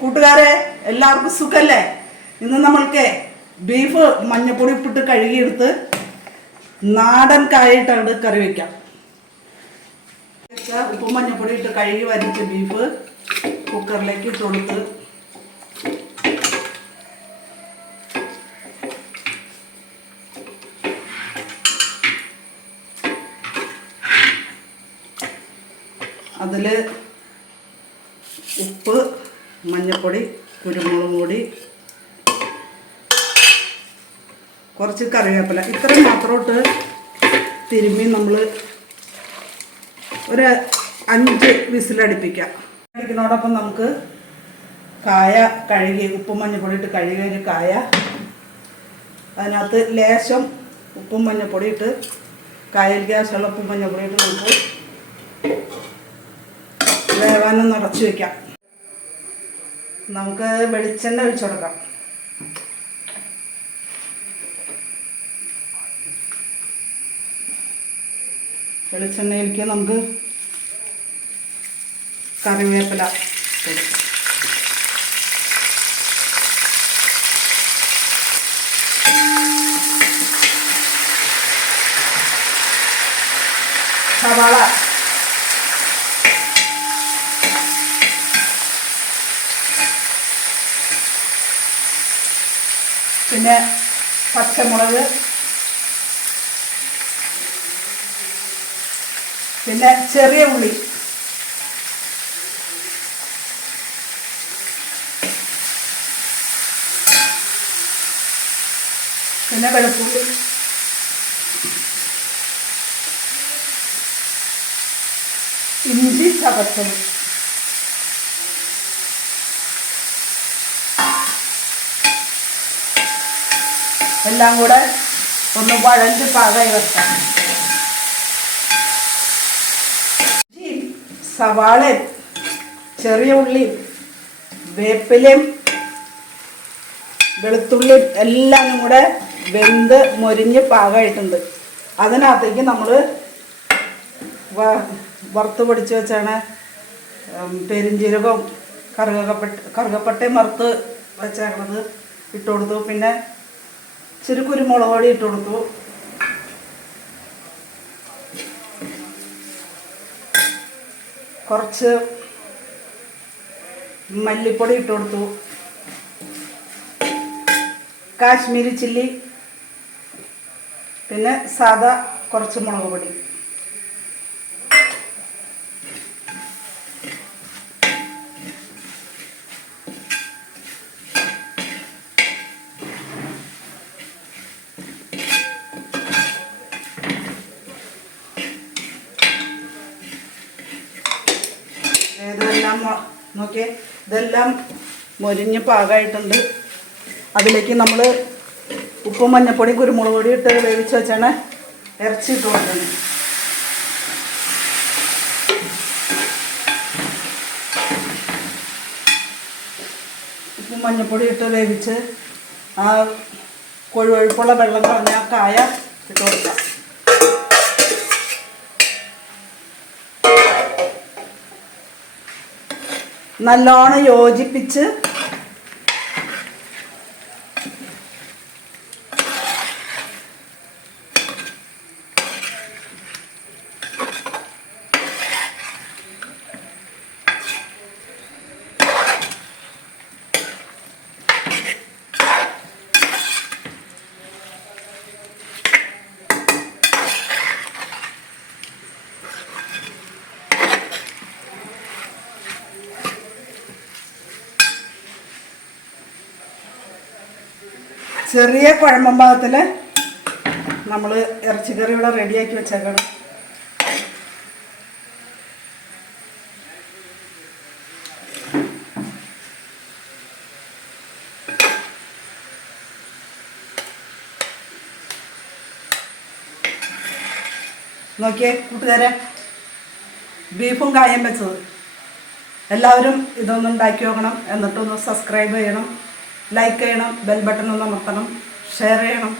കൂട്ടുകാരെ എല്ലാവർക്കും സുഖല്ലേ? ഇന്ന് നമ്മൾക്ക് ബീഫ് മഞ്ഞപ്പൊടി ഇട്ടിട്ട് കഴുകിയെടുത്ത് നാടൻ കായിട്ടാണ് കറി വയ്ക്കാം. ഉപ്പും മഞ്ഞപ്പൊടി ഇട്ട് കഴുകി വരച്ച ബീഫ് കുക്കറിലേക്ക് ഇട്ട് കൊടുത്ത് അതിൽ ഉപ്പ്, മഞ്ഞപ്പൊടി, കുരുമുളക് പൊടി, കുറച്ച് കറിവേപ്പില ഇത്രയും മാത്രം ഇട്ട് തിരുമ്മി നമ്മൾ ഒരു 5 വിസിലടുപ്പിക്കാം. അടിക്കുന്നതോടൊപ്പം നമുക്ക് കായ കഴുകി ഉപ്പും മഞ്ഞപ്പൊടി ഇട്ട് കഴുകിയ ഒരു കായ അതിനകത്ത് ലേശം ഉപ്പും മഞ്ഞപ്പൊടി ഇട്ട് കായയിലേക്ക് ആവശ്യമുള്ള ഉപ്പും മഞ്ഞപ്പൊടി ഇട്ട് നമുക്ക് വേവാനൊന്ന് അടച്ചു വയ്ക്കാം. നമുക്ക് വെളിച്ചെണ്ണ ഒഴിച്ചു കൊടുക്കാം. വെളിച്ചെണ്ണയിലേക്ക് നമുക്ക് കറിവേപ്പില സവാള പിന്നെ പച്ചമുളക്, പിന്നെ ചെറിയ ഉള്ളി, പിന്നെ വെളുത്തുള്ളി, ഇഞ്ചി ചതച്ചത്, എല്ലാം കൂടെ ഒന്ന് വഴഞ്ഞ് പാകമായി വെക്കാം. സവാളയും ചെറിയ ഉള്ളിയും വേപ്പിലയും വെളുത്തുള്ളിയും എല്ലാം കൂടെ വെന്ത് മൊരിഞ്ഞ് പാകമായിട്ടുണ്ട്. അതിനകത്തേക്ക് നമ്മൾ വറുത്ത് പൊടിച്ച് വെച്ചാണ് പെരിഞ്ജീരകവും കറുകപ്പട്ടയും വറുത്ത് വെച്ചേക്കണത് ഇട്ട് കൊടുത്തു. പിന്നെ ഇച്ചിരി കുരുമുളക് പൊടി ഇട്ട് കൊടുത്തു. കുറച്ച് മല്ലിപ്പൊടി ഇട്ട് കൊടുത്തു. കാശ്മീരി ചില്ലി, പിന്നെ സാദാ കുറച്ച് മുളക് പൊടി. ഇതെല്ലാം നോക്കിയേ, ഇതെല്ലാം മൊരിഞ്ഞ് പാകമായിട്ടുണ്ട്. അതിലേക്ക് നമ്മൾ ഉപ്പും മഞ്ഞപ്പൊടി കുരുമുളക് പൊടി ഇട്ട് വേവിച്ച് വെച്ചാണ് ഇറച്ചി ഇട്ട് കൊടുക്കുന്നത്. ഉപ്പും മഞ്ഞപ്പൊടി ഇട്ട് വേവിച്ച് ആ കൊഴുവഴുപ്പുള്ള വെള്ളം കളഞ്ഞ ആ കായ ഇട്ട് കൊടുക്കാം. നല്ലോണം യോജിപ്പിച്ച് ചെറിയ കുഴമ്പം ഭാഗത്തിൽ നമ്മൾ ഇറച്ചിക്കറി ഇവിടെ റെഡിയാക്കി വെച്ചേക്കണം. നോക്കിയേ കൂട്ടുകാരെ, ബീഫും കായം വെച്ചത്. എല്ലാവരും ഇതൊന്ന് ഉണ്ടാക്കി നോക്കണം. എന്നിട്ടൊന്ന് സബ്സ്ക്രൈബ് ചെയ്യണം, ലൈക്ക് ചെയ്യണം, ബെൽ ബട്ടൺ ഒന്ന് അമർത്തണം, ഷെയർ ചെയ്യണം.